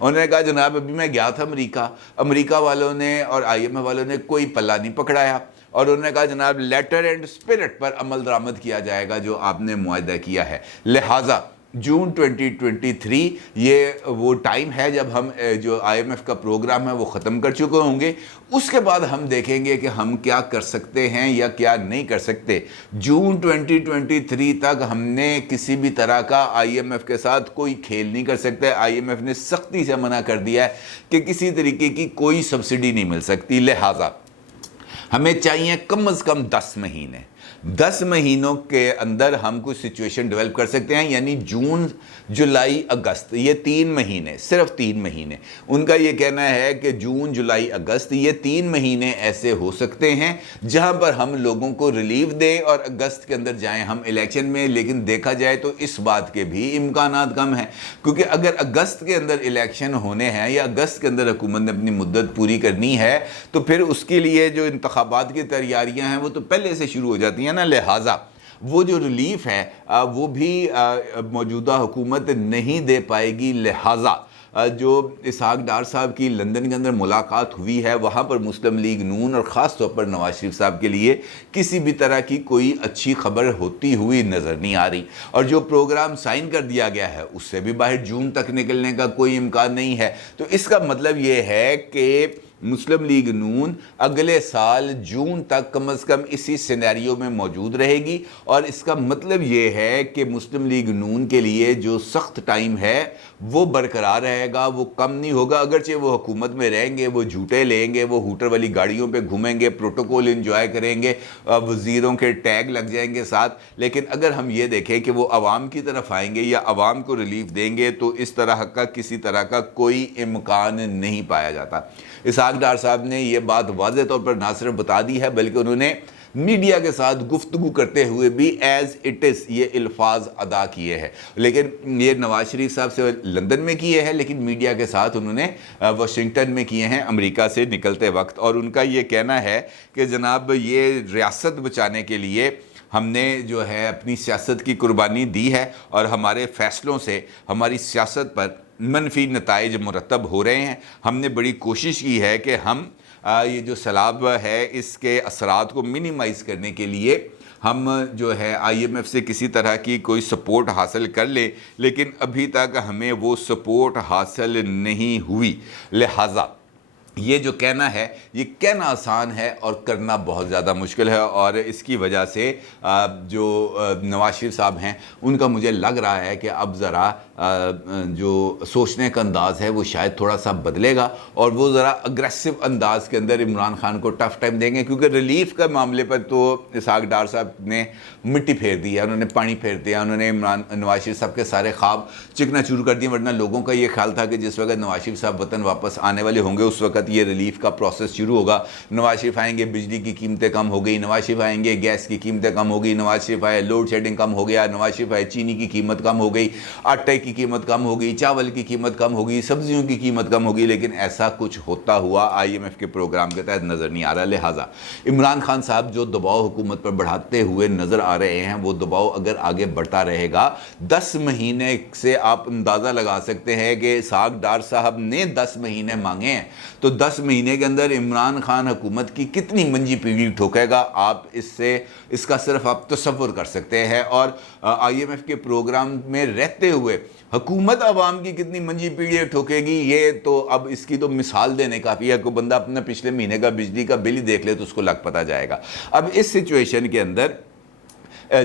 انہوں نے کہا جناب ابھی میں گیا تھا امریکہ والوں نے اور IMF والوں نے کوئی پلہ نہیں پکڑایا، اور انہوں نے کہا جناب لیٹر اینڈ اسپرٹ پر عمل درآمد کیا جائے گا جو آپ نے معاہدہ کیا ہے، لہٰذا جون 2023 یہ وہ ٹائم ہے جب ہم جو IMF کا پروگرام ہے وہ ختم کر چکے ہوں گے، اس کے بعد ہم دیکھیں گے کہ ہم کیا کر سکتے ہیں یا کیا نہیں کر سکتے۔ جون 2023 تک ہم نے کسی بھی طرح کا IMF کے ساتھ کوئی کھیل نہیں کر سکتے۔ IMF نے سختی سے منع کر دیا ہے کہ کسی طریقے کی کوئی سبسڈی نہیں مل سکتی، لہٰذا ہمیں چاہیے کم از کم 10 مہینوں کے اندر ہم کوئی سچویشن ڈیولپ کر سکتے ہیں، یعنی جون، جولائی، اگست، یہ 3 مہینے، صرف 3 مہینے۔ ان کا یہ کہنا ہے کہ جون، جولائی، اگست یہ 3 مہینے ایسے ہو سکتے ہیں جہاں پر ہم لوگوں کو ریلیف دیں اور اگست کے اندر جائیں ہم الیکشن میں۔ لیکن دیکھا جائے تو اس بات کے بھی امکانات کم ہیں، کیونکہ اگر اگست کے اندر الیکشن ہونے ہیں یا اگست کے اندر حکومت نے اپنی مدت پوری کرنی ہے تو پھر اس کے لیے جو انتخابات کی تیاریاں ہیں وہ تو پہلے سے شروع ہو جاتی ہیں نا، لہٰذا وہ جو ریلیف ہے وہ بھی موجودہ حکومت نہیں دے پائے گی۔ لہٰذا جو اسحاق ڈار صاحب کی لندن کے اندر ملاقات ہوئی ہے وہاں پر مسلم لیگ نون اور خاص طور پر نواز شریف صاحب کے لیے کسی بھی طرح کی کوئی اچھی خبر ہوتی ہوئی نظر نہیں آ رہی، اور جو پروگرام سائن کر دیا گیا ہے اس سے بھی باہر جون تک نکلنے کا کوئی امکان نہیں ہے۔ تو اس کا مطلب یہ ہے کہ مسلم لیگ نون اگلے سال جون تک کم از کم اسی سینیریو میں موجود رہے گی، اور اس کا مطلب یہ ہے کہ مسلم لیگ نون کے لیے جو سخت ٹائم ہے وہ برقرار رہے گا، وہ کم نہیں ہوگا۔ اگرچہ وہ حکومت میں رہیں گے، وہ جھوٹے لیں گے، وہ ہوٹر والی گاڑیوں پہ گھومیں گے، پروٹوکول انجوائے کریں گے، وزیروں کے ٹیگ لگ جائیں گے ساتھ، لیکن اگر ہم یہ دیکھیں کہ وہ عوام کی طرف آئیں گے یا عوام کو ریلیف دیں گے تو اس طرح کا کسی طرح کا کوئی امکان نہیں پایا جاتا۔ اسحاق ڈار صاحب نے یہ بات واضح طور پر نہ صرف بتا دی ہے بلکہ انہوں نے میڈیا کے ساتھ گفتگو کرتے ہوئے بھی ایز اٹ از یہ الفاظ ادا کیے ہیں، لیکن یہ نواز شریف صاحب سے لندن میں کیے ہیں لیکن میڈیا کے ساتھ انہوں نے واشنگٹن میں کیے ہیں امریکہ سے نکلتے وقت، اور ان کا یہ کہنا ہے کہ جناب یہ ریاست بچانے کے لیے ہم نے جو ہے اپنی سیاست کی قربانی دی ہے اور ہمارے فیصلوں سے ہماری سیاست پر منفی نتائج مرتب ہو رہے ہیں۔ ہم نے بڑی کوشش کی ہے کہ ہم یہ جو سیلاب ہے اس کے اثرات کو منیمائز کرنے کے لیے ہم جو ہے IMF سے کسی طرح کی کوئی سپورٹ حاصل کر لیں، لیکن ابھی تک ہمیں وہ سپورٹ حاصل نہیں ہوئی۔ لہٰذا یہ جو کہنا ہے یہ کہنا آسان ہے اور کرنا بہت زیادہ مشکل ہے، اور اس کی وجہ سے جو نواز شریف صاحب ہیں ان کا مجھے لگ رہا ہے کہ اب ذرا جو سوچنے کا انداز ہے وہ شاید تھوڑا سا بدلے گا، اور وہ ذرا اگریسو انداز کے اندر عمران خان کو ٹف ٹائم دیں گے، کیونکہ ریلیف کا معاملے پر تو اسحاق ڈار صاحب نے مٹی پھیر دی ہے، انہوں نے پانی پھیر دیا، انہوں نے نواز شریف صاحب کے سارے خواب چکنا چور کر دیے، ورنہ لوگوں کا یہ خیال تھا کہ جس وقت نواز شریف صاحب وطن واپس آنے والے ہوں گے اس وقت یہ ریلیف کا پروسیس شروع ہوگا۔ نواز شریف آئیں گے، بجلی کی قیمتیں کم ہو گئی، نواز شریف آئیں گے، گیس کی قیمتیں کم ہو گئی، نواز شریف آئے، لوڈ شیڈنگ کم ہو گیا، نواز شریف آئے، چینی کی قیمت کم ہو گئی، آٹے کی قیمت کم ہو گئی، چاول کی قیمت کم ہو گئی، سبزیوں کی قیمت کم ہو گئی، لیکن ایسا کچھ ہوتا ہوا IMF کے پروگرام کے تحت نظر نہیں آ رہا۔ لہٰذا عمران خان صاحب جو دباؤ حکومت پر بڑھاتے ہوئے نظر آ رہے ہیں وہ دباؤ اگر آگے بڑھتا رہے گا 10 مہینے سے آپ اندازہ لگا سکتے ہیں کہ اسحاق ڈار صاحب نے 10 مہینے مانگے ہیں، تو 10 مہینے کے اندر عمران خان حکومت کی کتنی منجی پیڑھی ٹھوکے گا آپ اس کا صرف آپ تصور کر سکتے ہیں، اور IMF کے پروگرام میں رہتے ہوئے حکومت عوام کی کتنی منجی پیڑھی ٹھوکے گی یہ تو اب اس کی تو مثال دینے کافی ہے، کوئی بندہ اپنا پچھلے مہینے کا بجلی کا بل ہی دیکھ لے تو اس کو لگ پتہ جائے گا۔ اب اس سچویشن کے اندر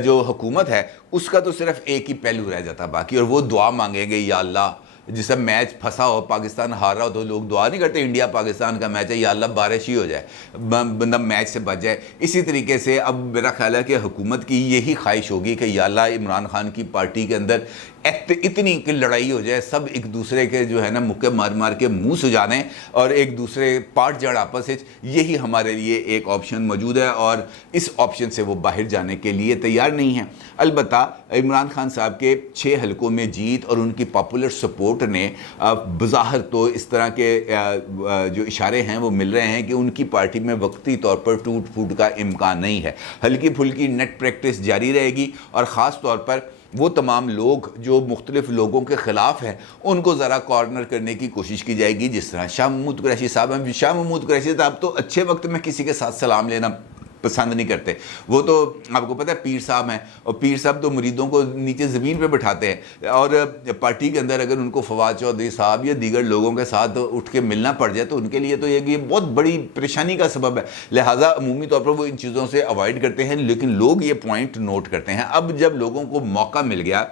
جو حکومت ہے اس کا تو صرف ایک ہی پہلو رہ جاتا باقی، اور وہ دعا مانگیں گے، یا اللہ جسے میچ پھنسا ہو، پاکستان ہار رہا ہو تو لوگ دعا نہیں کرتے، انڈیا پاکستان کا میچ ہے یا اللہ بارش ہی ہو جائے، بندہ میچ سے بچ جائے۔ اسی طریقے سے اب میرا خیال ہے کہ حکومت کی یہی خواہش ہوگی کہ یا اللہ عمران خان کی پارٹی کے اندر اتنی کہ لڑائی ہو جائے، سب ایک دوسرے کے جو ہے نا مکے مار مار کے منہ سجانے اور ایک دوسرے پاٹ جڑ آپس، یہی ہمارے لیے ایک آپشن موجود ہے، اور اس آپشن سے وہ باہر جانے کے لیے تیار نہیں ہیں۔ البتہ عمران خان صاحب کے 6 حلقوں میں جیت اور ان کی پاپولر سپورٹ نے بظاہر تو اس طرح کے جو اشارے ہیں وہ مل رہے ہیں کہ ان کی پارٹی میں وقتی طور پر ٹوٹ پھوٹ کا امکان نہیں ہے، ہلکی پھلکی نیٹ پریکٹس جاری رہے گی، اور خاص طور پر وہ تمام لوگ جو مختلف لوگوں کے خلاف ہیں ان کو ذرا کارنر کرنے کی کوشش کی جائے گی، جس طرح شاہ محمود قریشی صاحب ہیں۔ شاہ محمود قریشی صاحب تو اچھے وقت میں کسی کے ساتھ سلام لینا پسند نہیں کرتے، وہ تو آپ کو پتہ ہے پیر صاحب ہیں، اور پیر صاحب تو مریدوں کو نیچے زمین پہ بٹھاتے ہیں، اور پارٹی کے اندر اگر ان کو فواد چودھری صاحب یا دیگر لوگوں کے ساتھ اٹھ کے ملنا پڑ جائے تو ان کے لیے تو یہ بہت بڑی پریشانی کا سبب ہے، لہٰذا عمومی طور پر وہ ان چیزوں سے اوائڈ کرتے ہیں، لیکن لوگ یہ پوائنٹ نوٹ کرتے ہیں۔ اب جب لوگوں کو موقع مل گیا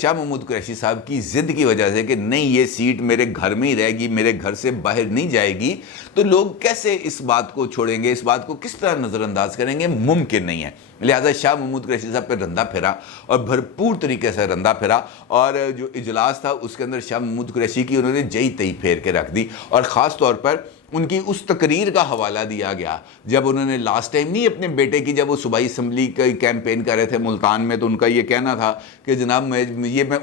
شاہ محمود قریشی صاحب کی ضد کی وجہ سے کہ نہیں یہ سیٹ میرے گھر میں ہی رہے گی، میرے گھر سے باہر نہیں جائے گی، تو لوگ کیسے اس بات کو چھوڑیں گے، اس بات کو کس طرح نظر انداز کریں گے؟ ممکن نہیں ہے۔ لہٰذا شاہ محمود قریشی صاحب پہ رندہ پھرا، اور بھرپور طریقے سے رندہ پھرا، اور جو اجلاس تھا اس کے اندر شاہ محمود قریشی کی انہوں نے جئی تئی پھیر کے رکھ دی، اور خاص طور پر ان کی اس تقریر کا حوالہ دیا گیا جب انہوں نے لاسٹ ٹائم نہیں اپنے بیٹے کی، جب وہ صوبائی اسمبلی کا کیمپین کر رہے تھے ملتان میں، تو ان کا یہ کہنا تھا کہ جناب میں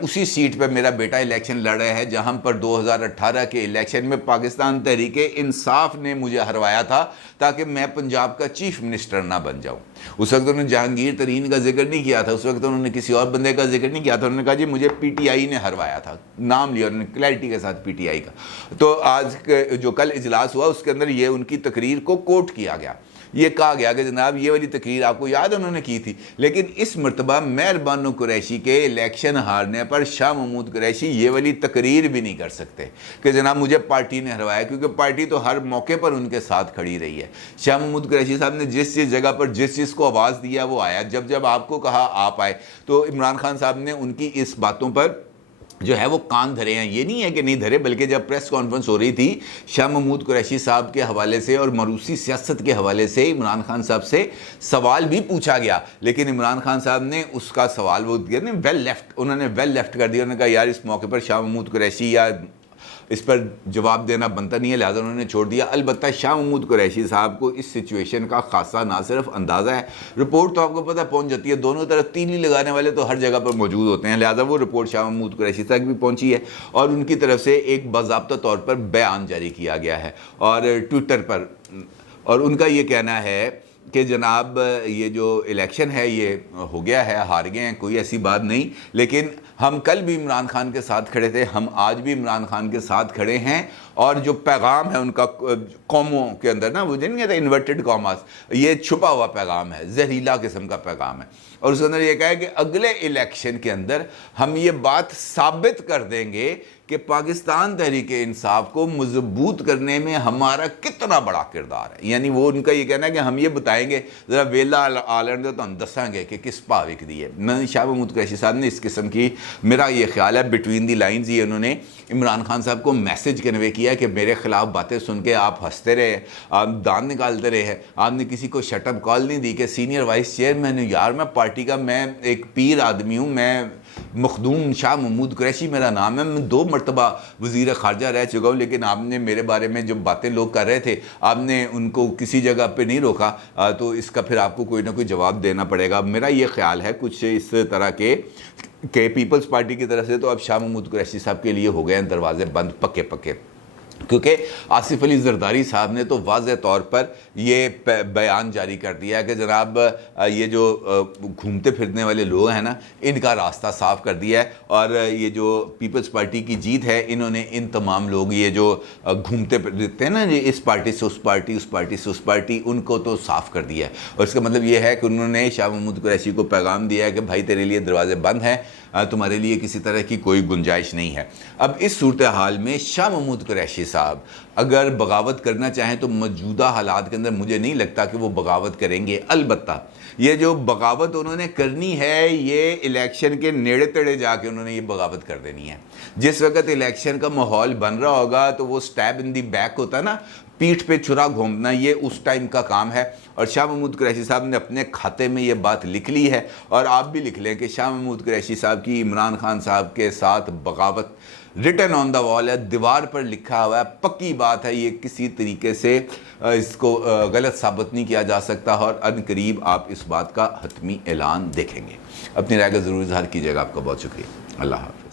اسی سیٹ پہ میرا بیٹا الیکشن لڑ رہا ہے جہاں پر 2018 کے الیکشن میں پاکستان تحریک انصاف نے مجھے ہروایا تھا تاکہ میں پنجاب کا چیف منسٹر نہ بن جاؤں۔ اس وقت انہوں نے جہانگیر ترین کا ذکر نہیں کیا تھا، اس وقت انہوں نے کسی اور بندے کا ذکر نہیں کیا تھا، انہوں نے کہا جی مجھے پی ٹی آئی نے ہروایا تھا، نام لیا انہوں نے کلیئرٹی کے ساتھ پی ٹی آئی کا۔ تو آج جو کل اجلاس ہوا اس کے اندر یہ ان کی تقریر کو کوٹ کیا گیا، یہ کہا گیا کہ جناب یہ والی تقریر آپ کو یاد انہوں نے کی تھی، لیکن اس مرتبہ مہر بانو قریشی کے الیکشن ہارنے پر شاہ محمود قریشی یہ والی تقریر بھی نہیں کر سکتے کہ جناب مجھے پارٹی نے ہروایا، کیونکہ پارٹی تو ہر موقع پر ان کے ساتھ کھڑی رہی ہے۔ شاہ محمود قریشی صاحب نے جس جگہ پر جس چیز کو آواز دیا وہ آیا، جب آپ کو کہا آپ آئے، تو عمران خان صاحب نے ان کی اس باتوں پر جو ہے وہ کان دھرے ہیں، یہ نہیں ہے کہ نہیں دھرے، بلکہ جب پریس کانفرنس ہو رہی تھی شاہ محمود قریشی صاحب کے حوالے سے اور موروثی سیاست کے حوالے سے عمران خان صاحب سے سوال بھی پوچھا گیا، لیکن عمران خان صاحب نے اس کا سوال وہ انہوں نے ویل لیفٹ کر دیا، انہوں نے کہا یار اس موقع پر شاہ محمود قریشی یا اس پر جواب دینا بنتا نہیں ہے، لہٰذا انہوں نے چھوڑ دیا۔ البتہ شاہ محمود قریشی صاحب کو اس سچویشن کا خاصا نہ صرف اندازہ ہے، رپورٹ تو آپ کو پتہ پہنچ جاتی ہے، دونوں طرف تیلی لگانے والے تو ہر جگہ پر موجود ہوتے ہیں، لہٰذا وہ رپورٹ شاہ محمود قریشی تک بھی پہنچی ہے، اور ان کی طرف سے ایک باضابطہ طور پر بیان جاری کیا گیا ہے اور ٹویٹر پر، اور ان کا یہ کہنا ہے کہ جناب یہ جو الیکشن ہے یہ ہو گیا ہے، ہار گئے ہیں، کوئی ایسی بات نہیں، لیکن ہم کل بھی عمران خان کے ساتھ کھڑے تھے، ہم آج بھی عمران خان کے ساتھ کھڑے ہیں، اور جو پیغام ہے ان کا قوموں کے اندر نا، وہ نہیں کہتے انورٹڈ کاماز، یہ چھپا ہوا پیغام ہے، زہریلا قسم کا پیغام ہے، اور اس کے اندر یہ کہا ہے کہ اگلے الیکشن کے اندر ہم یہ بات ثابت کر دیں گے کہ پاکستان تحریک انصاف کو مضبوط کرنے میں ہمارا کتنا بڑا کردار ہے، یعنی وہ ان کا یہ کہنا ہے کہ ہم یہ بتائیں گے، ذرا ویلا آلن دے تو ہم دسیں گے کہ کس پا وک دی ہے۔ شاہ محمود قریشی صاحب نے اس قسم کی، میرا یہ خیال ہے بٹوین دی لائنز یہ انہوں نے عمران خان صاحب کو میسج کنوے کیا کہ میرے خلاف باتیں سن کے آپ ہنستے رہے، آپ دان نکالتے رہے، آپ نے کسی کو شٹ اپ کال نہیں دی کہ سینئر وائس چیئرمین ہوں، یار میں پارٹی کا، میں ایک پیر آدمی ہوں، میں مخدوم شاہ محمود قریشی میرا نام ہے، میں 2 مرتبہ وزیر خارجہ رہ چکا ہوں، لیکن آپ نے میرے بارے میں جو باتیں لوگ کر رہے تھے آپ نے ان کو کسی جگہ پہ نہیں روکا، تو اس کا پھر آپ کو کوئی نہ کوئی جواب دینا پڑے گا۔ میرا یہ خیال ہے کچھ اس طرح کے کہ پیپلز پارٹی کی طرف سے تو اب شاہ محمود قریشی صاحب کے لیے ہو گئے ہیں دروازے بند پکے پکے، کیونکہ آصف علی زرداری صاحب نے تو واضح طور پر یہ بیان جاری کر دیا ہے کہ جناب یہ جو گھومتے پھرنے والے لوگ ہیں نا ان کا راستہ صاف کر دیا ہے، اور یہ جو پیپلز پارٹی کی جیت ہے انہوں نے ان تمام لوگ یہ جو گھومتے پھرتے ہیں نا جی اس پارٹی سے اس پارٹی، اس پارٹی سے اس پارٹی، ان کو تو صاف کر دیا ہے، اور اس کا مطلب یہ ہے کہ انہوں نے شاہ محمود قریشی کو پیغام دیا ہے کہ بھائی تیرے لیے دروازے بند ہیں، تمہارے لیے کسی طرح کی کوئی گنجائش نہیں ہے۔ اب اس صورتحال میں شاہ محمود قریشی صاحب اگر بغاوت کرنا چاہیں تو موجودہ حالات کے اندر مجھے نہیں لگتا کہ وہ بغاوت کریں گے، البتہ یہ جو بغاوت انہوں نے کرنی ہے یہ الیکشن کے نیڑے تیڑے جا کے انہوں نے یہ بغاوت کر دینی ہے۔ جس وقت الیکشن کا ماحول بن رہا ہوگا تو وہ سٹیب ان دی بیک ہوتا ہے نا، پیٹھ پہ چھرا گھومنا، یہ اس ٹائم کا کام ہے، اور شاہ محمود قریشی صاحب نے اپنے کھاتے میں یہ بات لکھ لی ہے، اور آپ بھی لکھ لیں کہ شاہ محمود قریشی صاحب کی عمران خان صاحب کے ساتھ بغاوت ریٹن آن دا وال ہے، دیوار پر لکھا ہوا ہے، پکی بات ہے، یہ کسی طریقے سے اس کو غلط ثابت نہیں کیا جا سکتا، اور ان قریب آپ اس بات کا حتمی اعلان دیکھیں گے۔ اپنی رائے کا ضرور اظہار کیجیے گا۔ آپ کا بہت شکریہ۔ اللہ حافظ۔